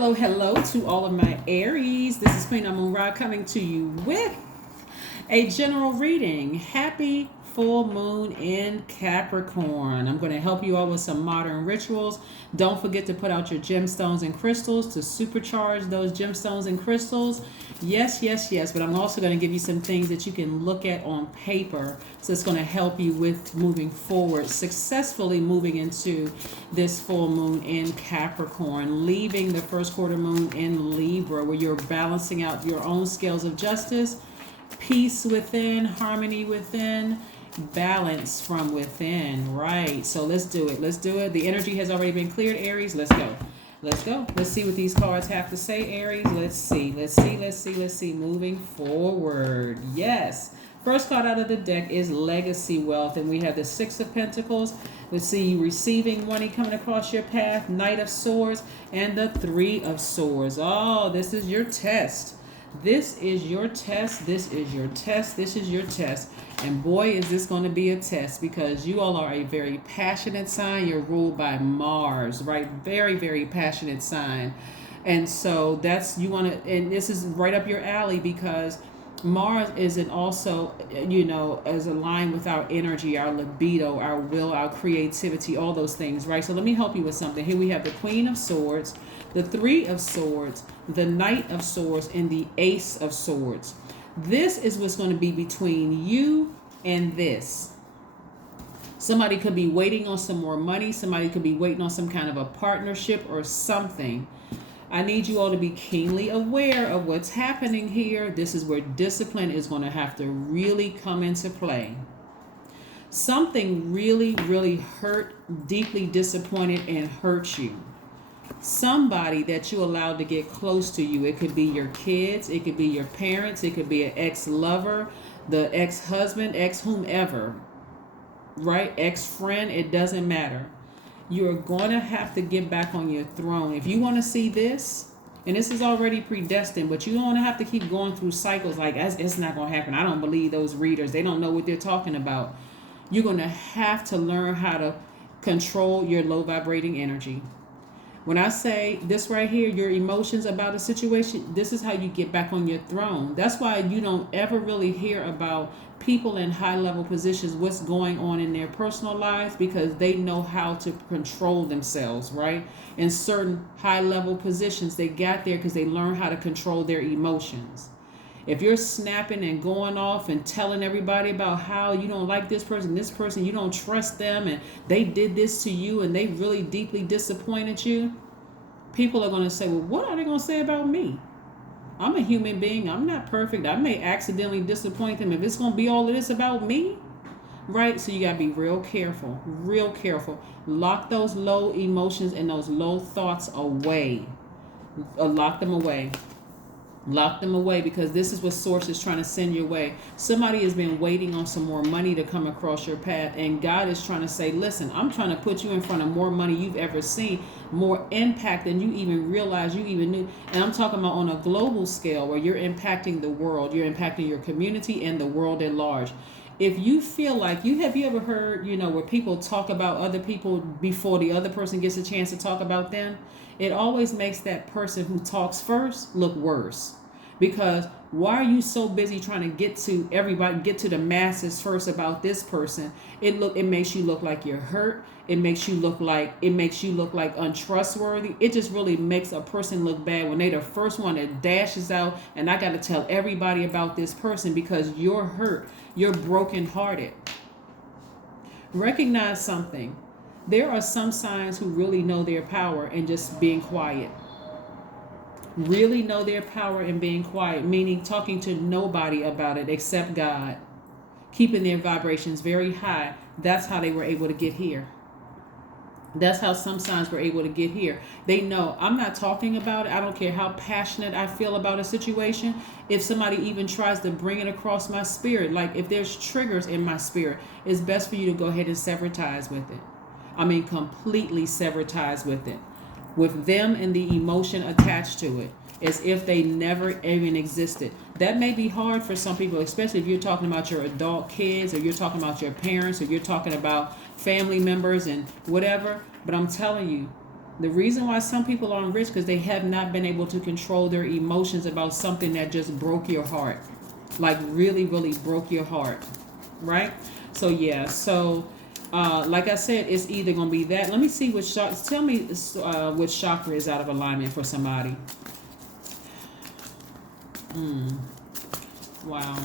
Hello, hello to all of my Aries. This is Queen Amun Ra coming to you with a general reading. Happy full moon in Capricorn. I'm going to help you all with some modern rituals. Don't forget to put out your gemstones and crystals to supercharge those gemstones and crystals. Yes, yes, yes. But I'm also going to give you some things that you can look at on paper. So it's going to help you with moving forward, successfully moving into this full moon in Capricorn, leaving the first quarter moon in Libra, where you're balancing out your own scales of justice, peace within, harmony within, balance from within. Right. So let's do it. Let's do it. The energy has already been cleared, Aries. Let's go. Let's go. Let's see what these cards have to say, Aries. Let's see. Let's see. Let's see. Let's see. Moving forward. Yes. First card out of the deck is Legacy Wealth, and we have the Six of Pentacles. Let's see you receiving money coming across your path, Knight of Swords, and the Three of Swords. Oh, this is your test. This is your test. This is your test. This is your test. And boy, is this going to be a test, because you all are a very passionate sign. You're ruled by Mars, right? Very, very passionate sign. And so that's, you want to, and this is right up your alley, because Mars isn't also, is aligned with our energy, our libido, our will, our creativity, all those things, right? So let me help you with something. Here we have the Queen of Swords, the Three of Swords, the Knight of Swords, and the Ace of Swords. This is what's going to be between you and this. Somebody could be waiting on some more money. Somebody could be waiting on some kind of a partnership or something. I need you all to be keenly aware of what's happening here. This is where discipline is going to have to really come into play. Something really, really hurt, deeply disappointed, and hurt you. Somebody that you allowed to get close to you. It could be your kids. It could be your parents. It could be an ex-lover, the ex-husband, ex-whomever, right? Ex-friend. It doesn't matter. You're going to have to get back on your throne. If you want to see this, and this is already predestined, but you don't want to have to keep going through cycles like, it's not going to happen. I don't believe those readers. They don't know what they're talking about. You're going to have to learn how to control your low vibrating energy. When I say this right here, your emotions about a situation, this is how you get back on your throne. That's why you don't ever really hear about people in high level positions, what's going on in their personal lives, because they know how to control themselves, right? In certain high level positions, they got there because they learned how to control their emotions. If you're snapping and going off and telling everybody about how you don't like this person, you don't trust them, and they did this to you and they really deeply disappointed you, people are going to say, well, what are they going to say about me? I'm a human being. I'm not perfect. I may accidentally disappoint them. If it's going to be all of this about me, right? So you got to be real careful, real careful. Lock those low emotions and those low thoughts away. Lock them away. Lock them away, because this is what source is trying to send your way. Somebody has been waiting on some more money to come across your path, and God is trying to say, listen, I'm trying to put you in front of more money you've ever seen, more impact than you even realized you even knew. And I'm talking about on a global scale, where you're impacting the world, you're impacting your community and the world at large. If you feel like have you ever heard, where people talk about other people before the other person gets a chance to talk about them? It always makes that person who talks first look worse. Because why are you so busy trying to get to everybody, get to the masses first about this person? It makes you look like you're hurt. It makes you look like untrustworthy. It just really makes a person look bad when they're the first one that dashes out, and I got to tell everybody about this person, because you're hurt. You're brokenhearted. Recognize something. There are some signs who really know their power and just being quiet. Really know their power and being quiet, meaning talking to nobody about it except God. Keeping their vibrations very high. That's how they were able to get here. That's how some signs were able to get here. They know I'm not talking about it. I don't care how passionate I feel about a situation. If somebody even tries to bring it across my spirit, like if there's triggers in my spirit, it's best for you to go ahead and sever ties with it. I mean, completely sever ties with it. With them and the emotion attached to it, as if they never even existed. That may be hard for some people, especially if you're talking about your adult kids, or you're talking about your parents, or you're talking about family members and whatever. But I'm telling you, The reason why some people aren't rich because they have not been able to control their emotions about something that just broke your heart. Like really, really broke your heart. Right? So yeah, so like I said, it's either gonna be that. Let me see which chakra. Tell me which chakra is out of alignment for somebody. Wow.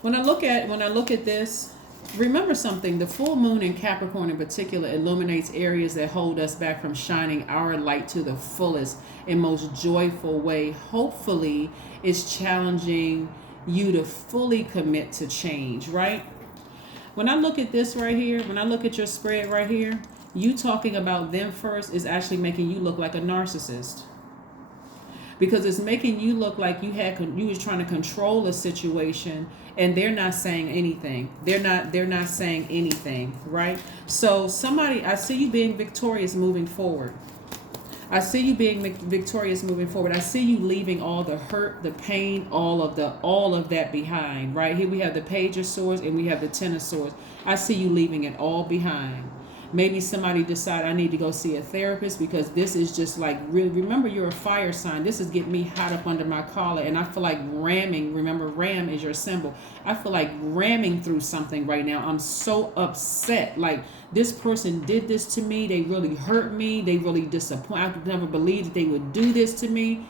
When I look at this, remember something. The full moon in Capricorn in particular illuminates areas that hold us back from shining our light to the fullest and most joyful way. Hopefully, it's challenging you to fully commit to change, right? When I look at this right here, when I look at your spread right here, you talking about them first is actually making you look like a narcissist. Because it's making you look like you was trying to control a situation and they're not saying anything. They're not saying anything, right? So I see you being victorious moving forward. I see you being victorious moving forward. I see you leaving all the hurt, the pain, all of that behind, right? Here we have the Page of Swords and we have the Ten of Swords. I see you leaving it all behind. Maybe somebody decide I need to go see a therapist because this is just like really, remember you're a fire sign. This is getting me hot up under my collar and I feel like ramming. Remember, ram is your symbol. I feel like ramming through something right now. I'm so upset. Like this person did this to me. They really hurt me. They really disappointed. I could never believe that they would do this to me.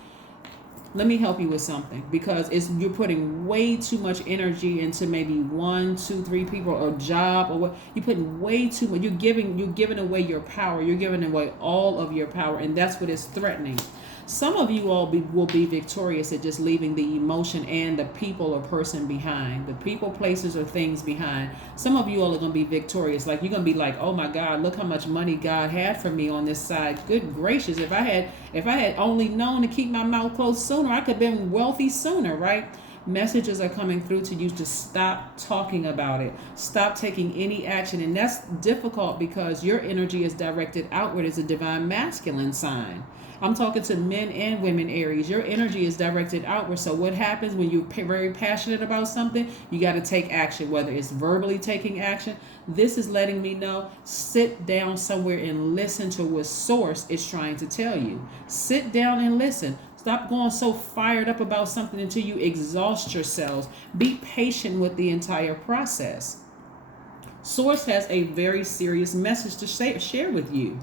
Let me help you with something because you're putting way too much energy into maybe 1, 2, 3 people or job or what. You're putting way too much. You're giving away your power. You're giving away all of your power, and that's what is threatening. Some of you all will be victorious at just leaving the emotion and the people or person behind, the people, places, or things behind. Some of you all are going to be victorious. Like you're going to be like, oh my God, look how much money God had for me on this side. Good gracious, if I had only known to keep my mouth closed sooner, I could have been wealthy sooner, right? Messages are coming through to you to stop talking about it. Stop taking any action. And that's difficult because your energy is directed outward as a divine masculine sign. I'm talking to men and women, Aries. Your energy is directed outward. So what happens when you're very passionate about something? You got to take action, whether it's verbally taking action. This is letting me know, sit down somewhere and listen to what source is trying to tell you. Sit down and listen. Stop going so fired up about something until you exhaust yourselves. Be patient with the entire process. Source has a very serious message to share with you.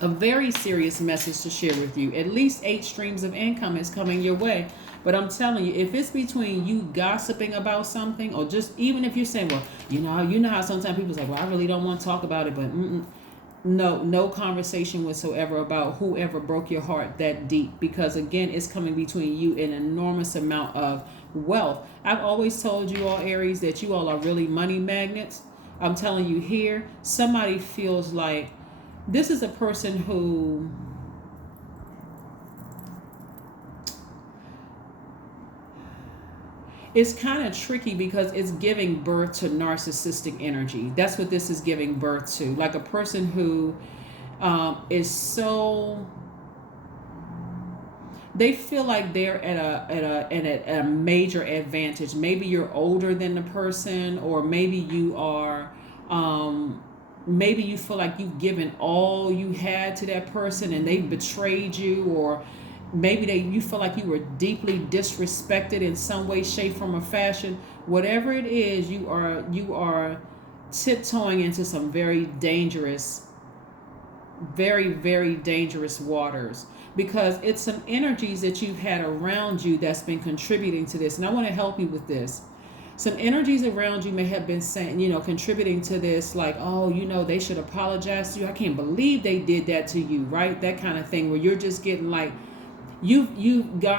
A very serious message to share with you. At least 8 streams of income is coming your way. But I'm telling you, if it's between you gossiping about something, or just even if you're saying, well, you know how sometimes people say, well, I really don't want to talk about it, but no conversation whatsoever about whoever broke your heart that deep. Because again, it's coming between you an enormous amount of wealth. I've always told you all, Aries, that you all are really money magnets. I'm telling you here, somebody feels like this is a person who it's kind of tricky because it's giving birth to narcissistic energy. That's what this is giving birth to. Like a person who is so, they feel like they're at a major advantage. Maybe you're older than the person, or maybe you are maybe you feel like you've given all you had to that person and they betrayed you, or maybe you feel like you were deeply disrespected in some way, shape, form, or fashion. Whatever it is, you are tiptoeing into some very dangerous, very, very dangerous waters, because it's some energies that you've had around you that's been contributing to this. And I want to help you with this. Some energies around you may have been saying, contributing to this, like, oh, they should apologize to you. I can't believe they did that to you, right? That kind of thing, where you're just getting like,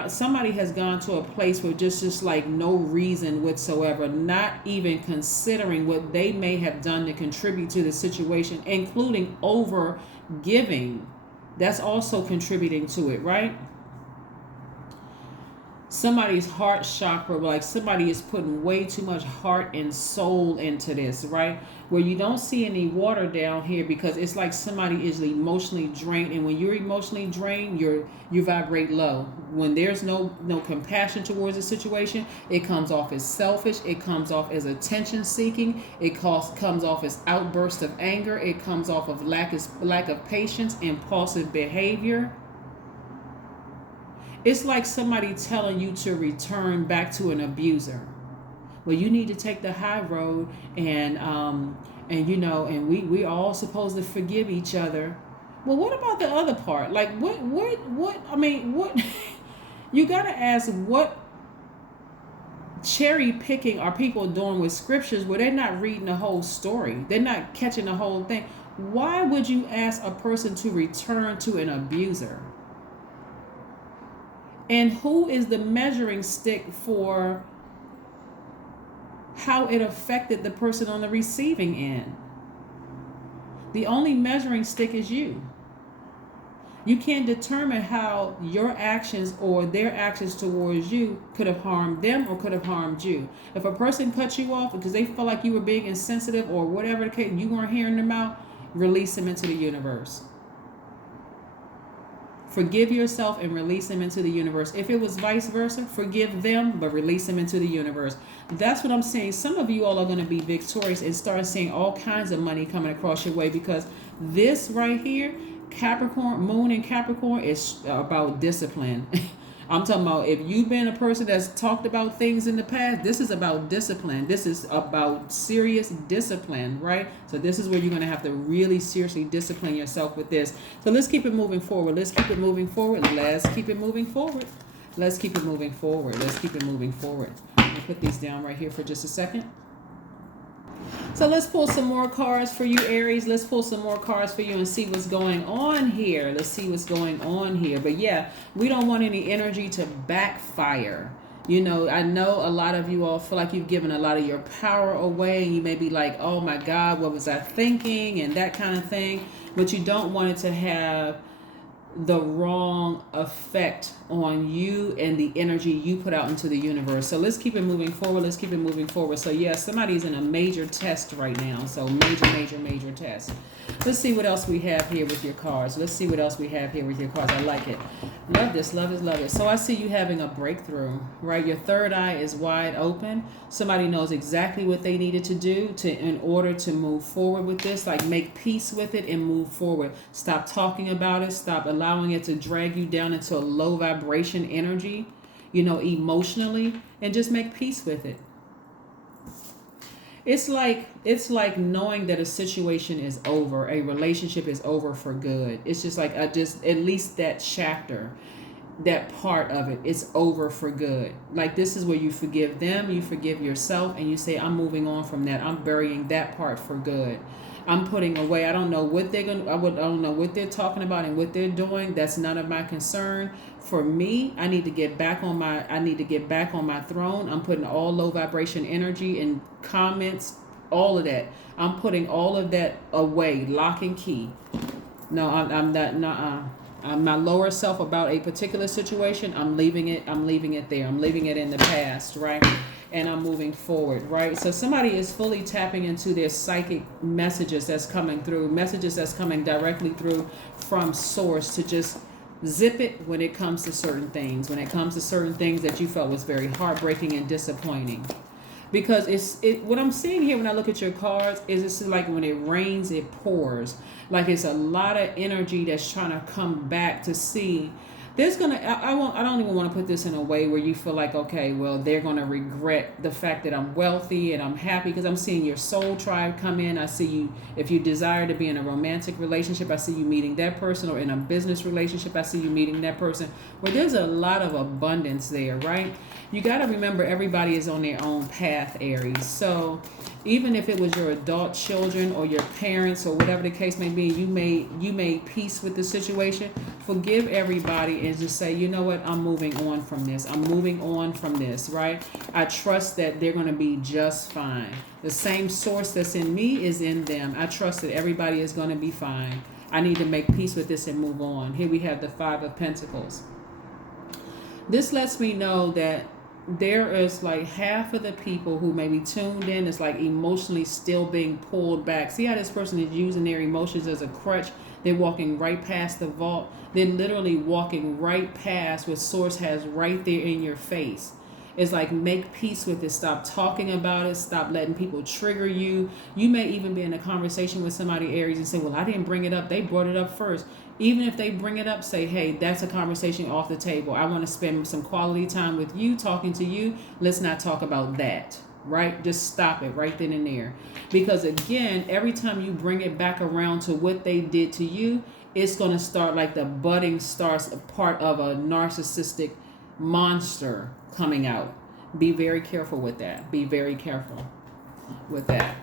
somebody has gone to a place where just like no reason whatsoever, not even considering what they may have done to contribute to the situation, including over giving. That's also contributing to it, right? somebody's heart chakra, like somebody is putting way too much heart and soul into this, right? Where you don't see any water down here, because it's like somebody is emotionally drained, and when you're emotionally drained, you vibrate low. When there's no compassion towards a situation, it comes off as selfish, it comes off as attention seeking, comes off as outbursts of anger, it comes off of lack of patience, impulsive behavior. It's like somebody telling you to return back to an abuser. Well, you need to take the high road, and and we all supposed to forgive each other. Well, what about the other part? Like, what? I mean, what? You gotta ask, what cherry picking are people doing with scriptures where they're not reading the whole story? They're not catching the whole thing. Why would you ask a person to return to an abuser? And who is the measuring stick for how it affected the person on the receiving end? The only measuring stick is you. You can't determine how your actions or their actions towards you could have harmed them or could have harmed you. If a person cut you off because they felt like you were being insensitive or whatever the case, you weren't hearing them out, release them into the universe. Forgive yourself and release them into the universe. If it was vice versa, forgive them, but release them into the universe. That's what I'm saying. Some of you all are going to be victorious and start seeing all kinds of money coming across your way, because this right here, Capricorn, Moon in Capricorn, is about discipline. I'm talking about, if you've been a person that's talked about things in the past, this is about discipline. This is about serious discipline, right? So this is where you're going to have to really seriously discipline yourself with this. So let's keep it moving forward. Let's keep it moving forward. Let's keep it moving forward. Let's keep it moving forward. Let's keep it moving forward. Let me put these down right here for just a second. So let's pull some more cards for you, Aries. Let's pull some more cards for you and see what's going on here. Let's see what's going on here. But yeah, we don't want any energy to backfire. You know, I know a lot of you all feel like you've given a lot of your power away. And you may be like, oh my God, what was I thinking? And that kind of thing. But you don't want it to have the wrong effect on you and the energy you put out into the universe. So let's keep it moving forward. Let's keep it moving forward. So yeah, somebody's in a major test right now. So major test. Let's see what else we have here with your cards. Let's see what else we have here with your cards. I like it. Love this, love it, love it. So I see you having a breakthrough, right? Your third eye is wide open. Somebody knows exactly what they needed to do in order to move forward with this. Like, make peace with it and move forward. Stop talking about it. Stop allowing it to drag you down into a low vibration energy, emotionally, and just make peace with it. It's like knowing that a situation is over, a relationship is over for good. It's just like, at least that chapter, that part of it, it's over for good. Like, this is where you forgive them, you forgive yourself, and you say, I'm moving on from that. I'm burying that part for good. I'm putting away. I don't know what I don't know what they're talking about and what they're doing. That's none of my concern. For me, I need to get back on my throne. I'm putting all low vibration energy and comments, all of that. I'm putting all of that away, lock and key. No, I'm not. I'm my lower self about a particular situation. I'm leaving it there. I'm leaving it in the past, right? And I'm moving forward, right? So somebody is fully tapping into their psychic messages that's coming through, messages that's coming directly through from source, to just zip it when it comes to certain things, that you felt was very heartbreaking and disappointing. Because what I'm seeing here when I look at your cards is, it's like when it rains, it pours. Like, it's a lot of energy that's trying to come back to see. There's gonna, I don't even want to put this in a way where you feel like, okay, well, they're gonna regret the fact that I'm wealthy and I'm happy, because I'm seeing your soul tribe come in. I see you, if you desire to be in a romantic relationship, I see you meeting that person, or in a business relationship, I see you meeting that person, where there's a lot of abundance there, right? You got to remember, everybody is on their own path, Aries. So even if it was your adult children or your parents or whatever the case may be, you made peace with the situation. Forgive everybody and just say, you know what, I'm moving on from this. I'm moving on from this, right? I trust that they're going to be just fine. The same source that's in me is in them. I trust that everybody is going to be fine. I need to make peace with this and move on. Here we have the 5 of Pentacles. This lets me know that there is like half of the people who may be tuned in is like emotionally still being pulled back. See how this person is using their emotions as a crutch? They're walking right past the vault. They're literally walking right past what source has right there in your face. It's like, make peace with it. Stop talking about it. Stop letting people trigger you. You may even be in a conversation with somebody, Aries, and say, well, I didn't bring it up. They brought it up first. Even if they bring it up, say, hey, that's a conversation off the table. I want to spend some quality time with you, talking to you. Let's not talk about that, right? Just stop it right then and there. Because again, every time you bring it back around to what they did to you, it's going to start like the budding starts part of a narcissistic monster coming out. Be very careful with that. Be very careful with that.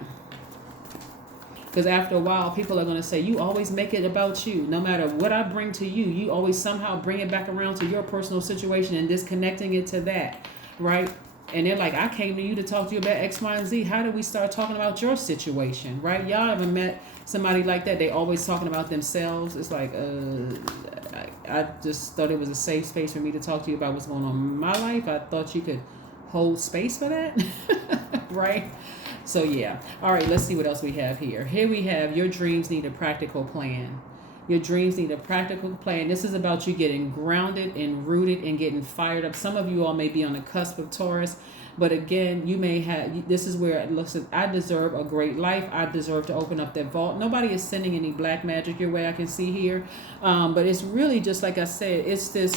Because after a while, people are going to say, you always make it about you. No matter what I bring to you, you always somehow bring it back around to your personal situation and disconnecting it to that, right? And they're like, I came to you to talk to you about X, Y, and Z. How do we start talking about your situation, right? Y'all ever met somebody like that? They always talking about themselves. It's like, I just thought it was a safe space for me to talk to you about what's going on in my life. I thought you could hold space for that, right? So yeah. All right, let's see what else we have here. Here we have, your dreams need a practical plan. Your dreams need a practical plan. This is about you getting grounded and rooted and getting fired up. Some of you all may be on the cusp of Taurus, but again, you may have, this is where it looks like, I deserve a great life. I deserve to open up that vault. Nobody is sending any black magic your way, I can see here. But it's really just like I said, it's this,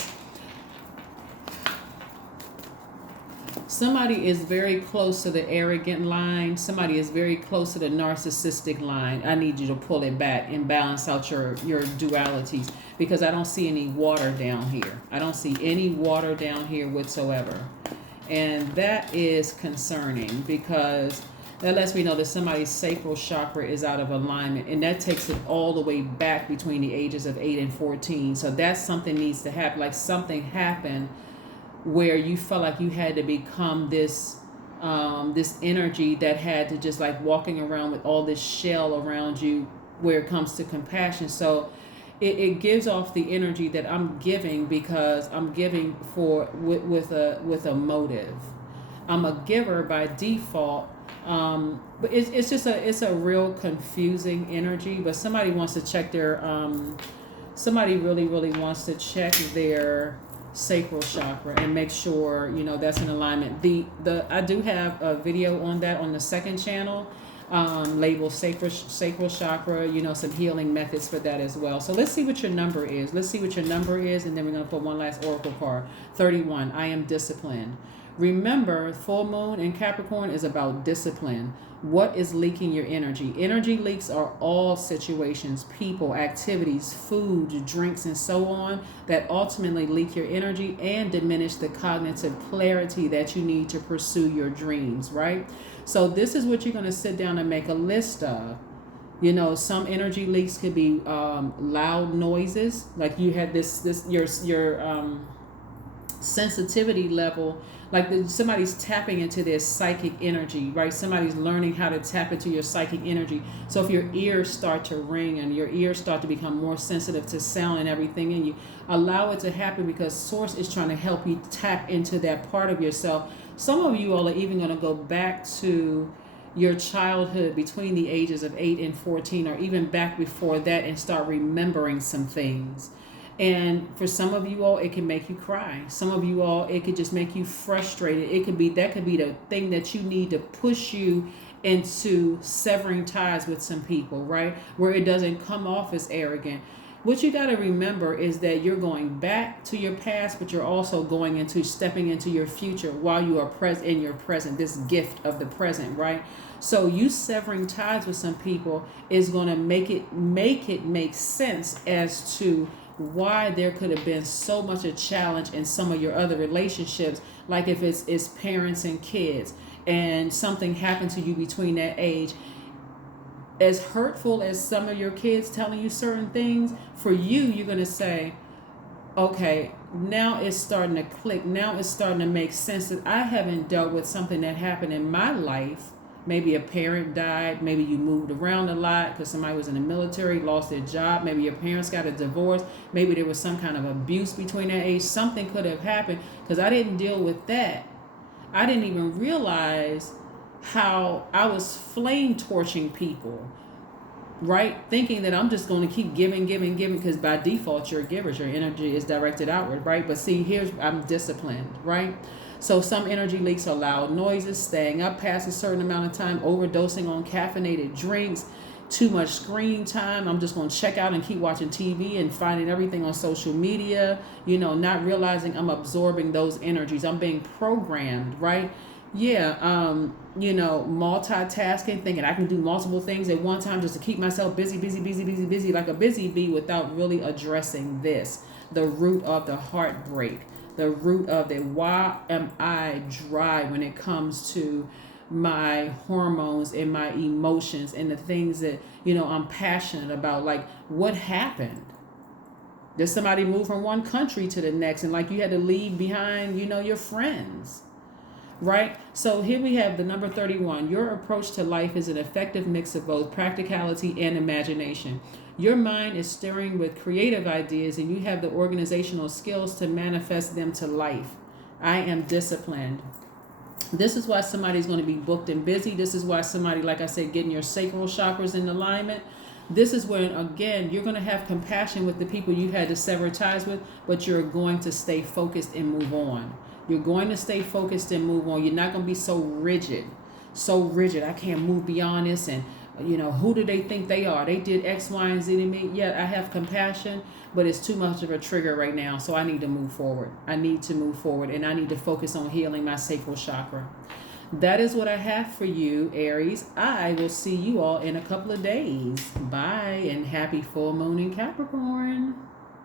somebody is very close to the arrogant line. Somebody is very close to the narcissistic line. I need you to pull it back and balance out your dualities, because I don't see any water down here. I don't see any water down here whatsoever. And that is concerning, because that lets me know that somebody's sacral chakra is out of alignment, and that takes it all the way back between the ages of 8 and 14. So that's something needs to happen. Like something happened where you felt like you had to become this this energy that had to just like walking around with all this shell around you where it comes to compassion. So it gives off the energy that I'm giving, because I'm giving for with a motive. I'm a giver by default. But it's just it's a real confusing energy. But somebody wants to check their somebody really wants to check their sacral chakra and make sure that's in alignment. The I do have a video on that on the second channel, labeled sacral chakra, some healing methods for that as well. So let's see what your number is. And then we're going to put one last oracle card. 31. I am disciplined. Remember, full moon in Capricorn is about discipline. What is leaking your energy? Energy leaks are all situations, people, activities, food, drinks, and so on that ultimately leak your energy and diminish the cognitive clarity that you need to pursue your dreams, right? So this is what you're going to sit down and make a list of. Some energy leaks could be loud noises, like you had your sensitivity level, like somebody's tapping into their psychic energy, right? Somebody's learning how to tap into your psychic energy. So if your ears start to ring and your ears start to become more sensitive to sound and everything in you, allow it to happen, because source is trying to help you tap into that part of yourself. Some of you all are even going to go back to your childhood between the ages of 8 and 14, or even back before that, and start remembering some things. And for some of you all, it can make you cry. Some of you all, it could just make you frustrated. That could be the thing that you need to push you into severing ties with some people, right? Where it doesn't come off as arrogant. What you got to remember is that you're going back to your past, but you're also stepping into your future while you are present in your present, this gift of the present, right? So you severing ties with some people is going to make it make sense as to why there could have been so much a challenge in some of your other relationships, like if it's parents and kids, and something happened to you between that age. As hurtful as some of your kids telling you certain things, for you're going to say, okay, now it's starting to click. Now it's starting to make sense that I haven't dealt with something that happened in my life Maybe a parent died. Maybe you moved around a lot because somebody was in the military, lost their job. Maybe your parents got a divorce. Maybe there was some kind of abuse between that age. Something could have happened because I didn't deal with that. I didn't even realize how I was flame torching people, right? Thinking that I'm just going to keep giving, because by default you're a giver. Your energy is directed outward, right? But see, I'm disciplined, right? So some energy leaks are loud noises, staying up past a certain amount of time, overdosing on caffeinated drinks, too much screen time. I'm just going to check out and keep watching TV and finding everything on social media, not realizing I'm absorbing those energies. I'm being programmed, right? Yeah, multitasking, thinking I can do multiple things at one time just to keep myself busy, like a busy bee, without really addressing this, the root of the heartbreak, the root of the why am I dry when it comes to my hormones and my emotions and the things that, I'm passionate about. Like, what happened? Did somebody move from one country to the next and like you had to leave behind, your friends? Right? So here we have the number 31. Your approach to life is an effective mix of both practicality and imagination. Your mind is stirring with creative ideas and you have the organizational skills to manifest them to life. I am disciplined. This is why somebody's going to be booked and busy. This is why somebody, like I said, getting your sacral chakras in alignment. This is when, again, you're going to have compassion with the people you had to sever ties with, but you're going to stay focused and move on. You're going to stay focused and move on. You're not going to be so rigid. I can't move beyond this. And, who do they think they are? They did X, Y, and Z to me. Yeah, I have compassion, but it's too much of a trigger right now. So I need to move forward. And I need to focus on healing my sacral chakra. That is what I have for you, Aries. I will see you all in a couple of days. Bye, and happy full moon in Capricorn.